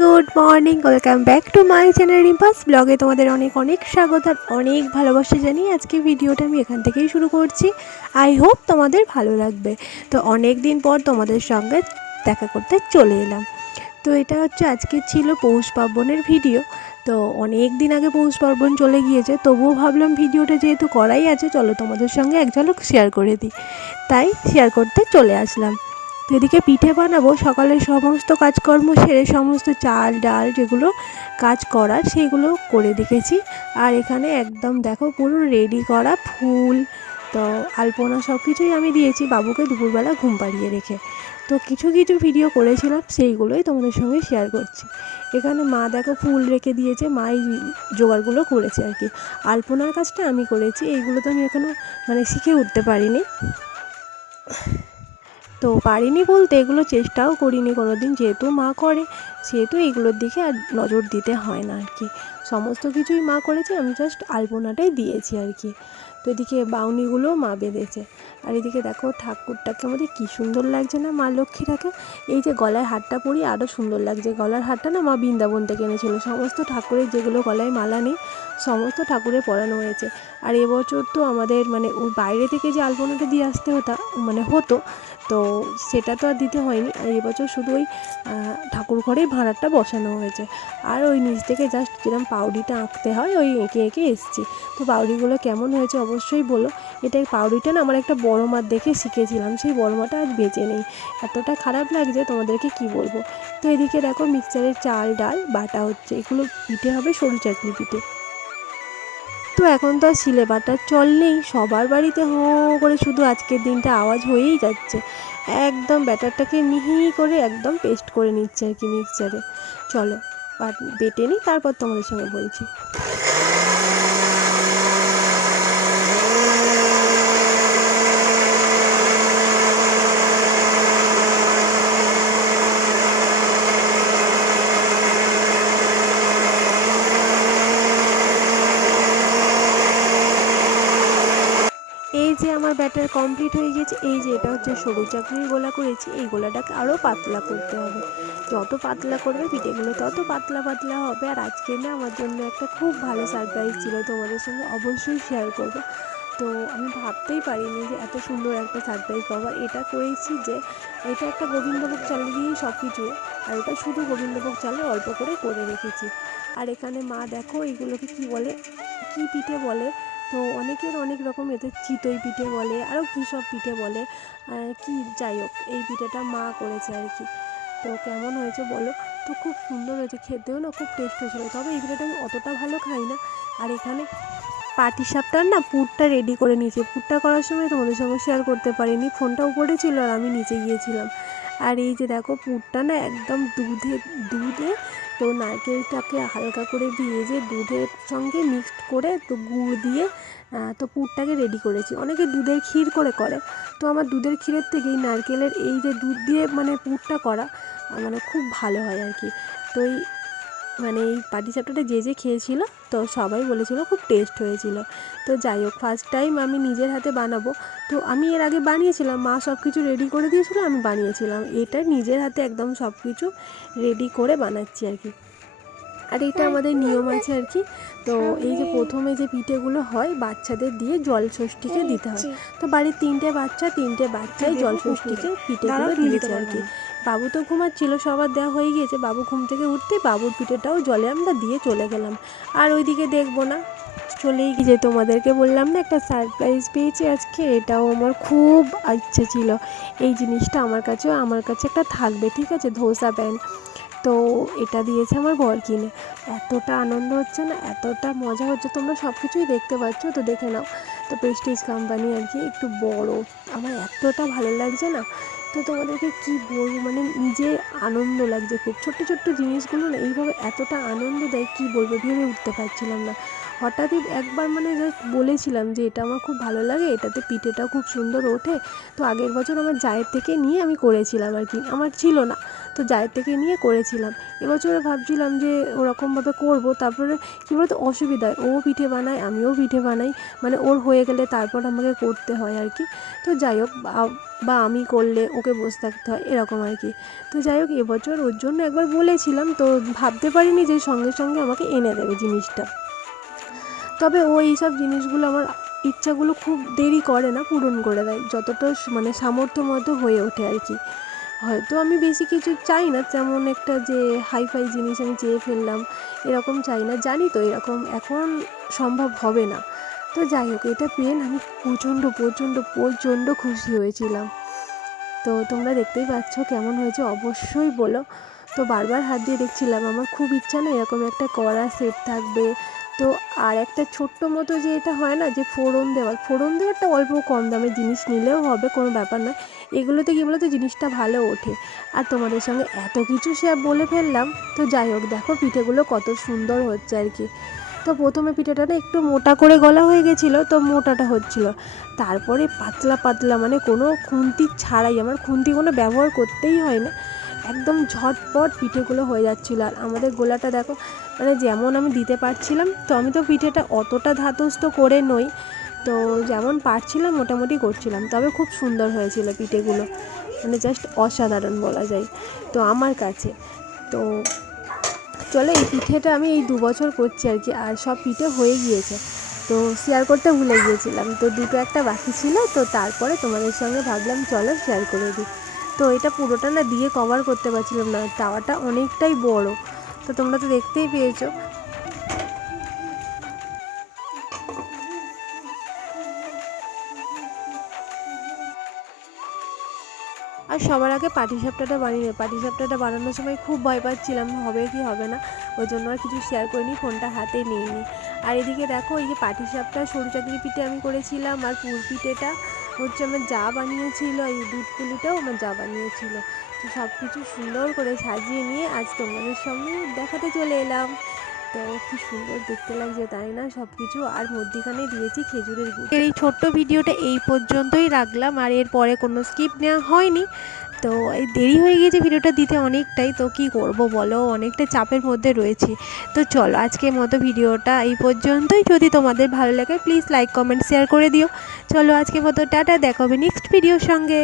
Good morning welcome back to my channel Rimpa's ব্লগে তোমাদের অনেক অনেক স্বাগত আর অনেক ভালোবাসা জানিয়ে আজকে ভিডিওটা আমি এখান থেকেই শুরু করছি। আই হোপ তোমাদের ভালো লাগবে। তো অনেক দিন পর তোমাদের সঙ্গে দেখা করতে চলে এলাম। তো এটা হচ্ছে আজকে ছিল পৌষ পার্বণের ভিডিও তো অনেক দিন আগে পৌষ পার্বণ চলে গিয়েছে, তবুও ভাবলাম ভিডিওটা যেহেতু করাই আছে, চলো তোমাদের সঙ্গে এক ঝলক শেয়ার করে দিই। তাই শেয়ার করতে চলে আসলাম। তো এদিকে পিঠে বানাবো, সকালের সমস্ত কাজকর্ম সেরে সমস্ত চাল, ডাল যেগুলো কাজ করার সেগুলো করে দেখেছি। আর এখানে একদম দেখো পুরো রেডি করা ফুল, তো আলপনা সব কিছুই আমি দিয়েছি বাবুকে দুপুরবেলা ঘুম পাড়িয়ে রেখে। তো কিছু কিছু ভিডিও করেছিলাম, সেইগুলোই তোমাদের সঙ্গে শেয়ার করছি। এখানে মা দেখো ফুল রেখে দিয়েছে মা এই জোগাড়গুলো করেছে আর কি। আলপনার কাজটা আমি করেছি, এইগুলো তো আমি এখনও মানে শিখে উঠতে পারিনি। তো পারিনি বলতে এগুলো চেষ্টাও করিনি কোনো দিন যেহেতু মা করে, সেহেতু এগুলোর দিকে আর নজর দিতে হয় না আর কি। সমস্ত কিছুই মা করেছে, আমি জাস্ট আলপনাটাই দিয়েছি আর কি। তো এদিকে বাউনিগুলোও মা বেঁধেছে। আর এদিকে দেখো ঠাকুরটাকে আমাদের কী সুন্দর লাগছে না মা লক্ষ্মীটাকে? এই যে গলায় হারটা পরি আরও সুন্দর লাগছে। গলার হারটা না মা বৃন্দাবন থেকে এনেছিল। সমস্ত ঠাকুরের যেগুলো গলায় মালা নেই, সমস্ত ঠাকুরের পরানো হয়েছে। আর এবছর তো আমাদের মানে বাইরে থেকে যে আলপনাটা দিয়ে আসতে হতো মানে হতো, তো সেটা তো আর দিতে হয়নি। আর এবছর শুধু ওই ঠাকুর ঘরেই ভাঁড়ারটা বসানো হয়েছে। আর ওই নিচ থেকে জাস্ট যেরকম পাউডিটা আঁকতে হয়, ওই এঁকে এঁকে এসছি। তো পাউডিগুলো কেমন হয়েছে অবশ্যই বলো। এটা এই পাউডিটা না, আমার একটা বড় মার দেখে শিখেছিলাম, সেই বড় মাটা আজ বেঁচে নেই। এতটা খারাপ লাগছে তোমাদেরকে কি বলব? তো এদিকে দেখো মিক্সচারের চাল, ডাল, বাটা হচ্ছে, এগুলো পিঠে হবে সরু চাটনি পিঠে। তো এখন তো আর শিলে বাটার চল নেই, সবার বাড়িতে হো করে শুধু আজকের দিনটা আওয়াজ হয়েই যাচ্ছে। একদম ব্যাটারটাকে মিহি করে একদম পেস্ট করে নিচ্ছে আর কি মিক্সচারে। চলো। বাট নিই তারপর তোমাদের সঙ্গে বলছি এই যে আমার ব্যাটার কমপ্লিট হয়ে গেছে, এই যে এটা হচ্ছে সরু চাকরির গোলা করেছি, এই গোলাটাকে আরও পাতলা করতে হবে। যত পাতলা করবে পিঠেগুলো তত পাতলা পাতলা হবে। আর আজকে না আমার জন্য একটা খুব ভালো সারপ্রাইজ ছিল তোমাদের সঙ্গে, অবশ্যই শেয়ার করব। তো আমি ভাবতেই পারিনি যে এত সুন্দর একটা সারপ্রাইজ পাবো। এটা করেছি যে, এটা একটা গোবিন্দভোগ চালে দিয়েই সব কিছু আর এটা শুধু গোবিন্দভোগ চালে অল্প করে করে রেখেছি। আর এখানে মা দেখো এইগুলোকে কি বলে, কি পিঠে বলে তো অনেকের অনেক রকম এতে চিতই পিঠে বলে, আরও কী সব পিঠে বলে কি যাই হোক, এই পিঠেটা মা করেছে আর কি। তো কেমন হয়েছে বলো? তো খুব সুন্দর হয়েছে, খেতেও না খুব টেস্ট হয়েছিল, তবে এই পিঠেটা আমি অতটা ভালো খাই না। আর এখানে পাটি সাপটার না পুরটা রেডি করে নিয়েছি। পুরটা করার সময় তোমাদের সঙ্গে শেয়ার করতে পারিনি, ফোনটা উপরে ছিল আর আমি নিচে গিয়েছিলাম। আর এই যে দেখো পুরটা না একদম দুধে দুধে তো নারকেলটাকে হালকা করে ভেজে দুধের সঙ্গে মিক্সড করে তো গুড় দিয়ে তো পুরটাকে রেডি করেছি। অনেকে দুধের ক্ষীর করে করে। তো আমার দুধের ক্ষীরের থেকে এই নারকেলের এই যে দুধ দিয়ে মানে পুরটা করা মানে খুব ভালো হয় আর কি। তো এই মানে এই পাটিসাপটাটা যে যে খেয়েছিল তো সবাই বলেছিল খুব টেস্ট হয়েছিল। তো যাই হোক ফার্স্ট টাইম আমি নিজের হাতে বানাবো। তো আমি এর আগে বানিয়েছিলাম মা সব কিছু রেডি করে দিয়েছিল আমি বানিয়েছিলাম। এটা নিজের হাতে একদম সব কিছু রেডি করে বানাচ্ছি আর কি। আর এটা আমাদের নিয়ম আছে আর কি। তো এই যে প্রথমে যে পিঠেগুলো হয় বাচ্চাদের দিয়ে জল ষষ্ঠীকে দিতে হয়। তো বাড়ির তিনটে বাচ্চা তিনটে বাচ্চাই জল ষষ্ঠীকে পিঠেগুলো দিয়েছে আর কি। বাবু তো ঘুমাচ্ছিল, সবার দেওয়া হয়ে গিয়েছে। বাবু ঘুম থেকে উঠতে বাবুর পিঠেটাও জলে আমরা দিয়ে চলে গেলাম। আর ওইদিকে দেখব না, চলেই গিয়ে তোমাদেরকে বললাম না, একটা সারপ্রাইজ পেয়েছি আজকে, এটাও আমার খুব ইচ্ছে ছিল। এই জিনিসটা আমার কাছেও, আমার কাছে একটা থাকবে, ঠিক আছে? ধোসা প্যান তো এটা দিয়েছে আমার বর কিনে। এতটা আনন্দ হচ্ছে না, এতটা মজা হচ্ছে, তোমরা সব কিছুই দেখতে পাচ্ছ, তো দেখে নাও। তো প্রেস্টিজ কোম্পানি আর কি, একটু বড়। আমার এতটা ভালো লাগছে না তো তোমাদেরকে কি বলব? মানে নিজে আনন্দ লাগছে খুব। ছোট্ট ছোট্ট জিনিসগুলো না এইভাবে এতটা আনন্দ দেয়, কি বলব? ভেবে উঠতে পারছিলাম না। হঠাৎই একবার মানে জাস্ট বলেছিলাম যে, এটা আমার খুব ভালো লাগে, এটাতে পিঠেটা খুব সুন্দর ওঠে। তো আগের বছর আমার জায়ের থেকে নিয়ে আমি করেছিলাম আর কি, আমার ছিল না। তো জায়ের থেকে নিয়ে করেছিলাম। এবছরে ভাবছিলাম যে, ওরকমভাবে করব, তারপরে কী বলতো অসুবিধা ও পিঠে বানায়, আমিও পিঠে বানাই। মানে ওর হয়ে গেলে তারপর আমাকে করতে হয় আর কি। তো যাই হোক বা আমি করলে ওকে বসে থাকতে হয়, এরকম আর কি। তো যাই হোক, এবছর ওর জন্য একবার বলেছিলাম, তো ভাবতে পারিনি যে সঙ্গে সঙ্গে আমাকে এনে দেবে জিনিসটা। তবে ও এইসব জিনিসগুলো আমার ইচ্ছাগুলো খুব দেরি করে না পূরণ করে দেয়, যতটা মানে সামর্থ্য মতো হয়ে ওঠে আর কি। হয়তো আমি বেশি কিছু চাই না, তেমন একটা যে হাইফাই জিনিস আমি চেয়ে ফেললাম, এরকম চাই না, জানি তো এরকম এখন সম্ভব হবে না। তো যাই হোক, এটা পেয়ে আমি প্রচণ্ড প্রচণ্ড প্রচণ্ড খুশি হয়েছিলাম। তো তোমরা দেখতেই পাচ্ছ কেমন হয়েছে, অবশ্যই বলো। তো বারবার হাত দিয়ে দেখছিলাম, আমার খুব ইচ্ছা না এরকম একটা কড়া সেট থাকবে তো আর একটা ছোট্ট মতো যে এটা হয় না, যে ফোড়ন দেওয়া ফোড়ন দেওয়ারটা অল্প কম দামের জিনিস নিলেও হবে, কোনো ব্যাপার নয়। এগুলোতে কী বলো তো জিনিসটা ভালো ওঠে। আর তোমাদের সঙ্গে এত কিছু সে বলে ফেললাম, তো যাই হোক, দেখো পিঠেগুলো কত সুন্দর হচ্ছে আর কি। তো প্রথমে পিঠেটা না একটু মোটা করে গলা হয়ে গেছিল, তো মোটাটা হচ্ছিল। তারপরে পাতলা পাতলা মানে কোনো খুন্তি ছাড়াই, আমার খুন্তি কোনো ব্যবহার করতেই হয় না। একদম ঝটপট পিঠেগুলো হয়ে যাচ্ছিল। আর আমাদের গোলাটা দেখো মানে যেমন আমি দিতে পারছিলাম, তো আমি তো পিঠেটা অতটা ধাতস্থ করে নই, তো যেমন পারছিলাম মোটামুটি করছিলাম। তবে খুব সুন্দর হয়েছিল পিঠেগুলো মানে জাস্ট অসাধারণ বলা যায়, তো আমার কাছে। তো চলো এই পিঠেটা আমি এই দু বছর করছি আর কি, আর সব পিঠে হয়ে গিয়েছে, তো শেয়ার করতে ভুলে গিয়েছিলাম। তো দুটো একটা বাকি ছিল, তো তারপরে তোমাদের সঙ্গে ভাবলাম চলো শেয়ার করে দিই। তো এটা পুরোটা না দিয়ে কভার করতে পারছিলাম না। তাওয়াটা অনেকটাই বড়। তো তোমরা তো দেখতেই পেয়েছ। আর সবার আগে পাটিসাপটাটা বানিয়ে পাটিসাপটাটা বানানোর সময় খুব ভয় পাচ্ছিলাম, হবে কি হবে না। ওই জন্য আর কিছু শেয়ার করিনি ফোনটা হাতে নিইনি। আর এদিকে দেখো, এই যে পাটিসাপটা সরু চাকরি পিঠে আমি করেছিলাম, আর পুর পিঠেটা হচ্ছে আমার যা বানিয়েছিল, এই দুধ পুলিটাও আমার যা বানিয়েছিল। তো সব কিছু সুন্দর করে সাজিয়ে নিয়ে আজ তোমাদের সঙ্গে দেখাতে চলে এলাম। তো কি সুন্দর দেখতে লাগছে, তাই না? সব কিছু আর মধ্যিখানে দিয়েছি খেজুরের গুড়। এই ছোট্ট ভিডিওটা এই পর্যন্তই রাখলাম, আর এরপরে কোনো স্কিপ নেওয়া হয়নি। তো এই দেরি হয়ে গিয়েছে ভিডিওটা দিতে অনেকটাই, তো কি করব বলো? অনেকটা চাপের মধ্যে রয়েছে। তো চলো আজকের মতো ভিডিওটা এই পর্যন্তই। যদি তোমাদের ভালো লাগে প্লিজ লাইক কমেন্ট শেয়ার করে দিও। চলো আজকের মতো টাটা দেখাবে নেক্সট ভিডিওর সঙ্গে।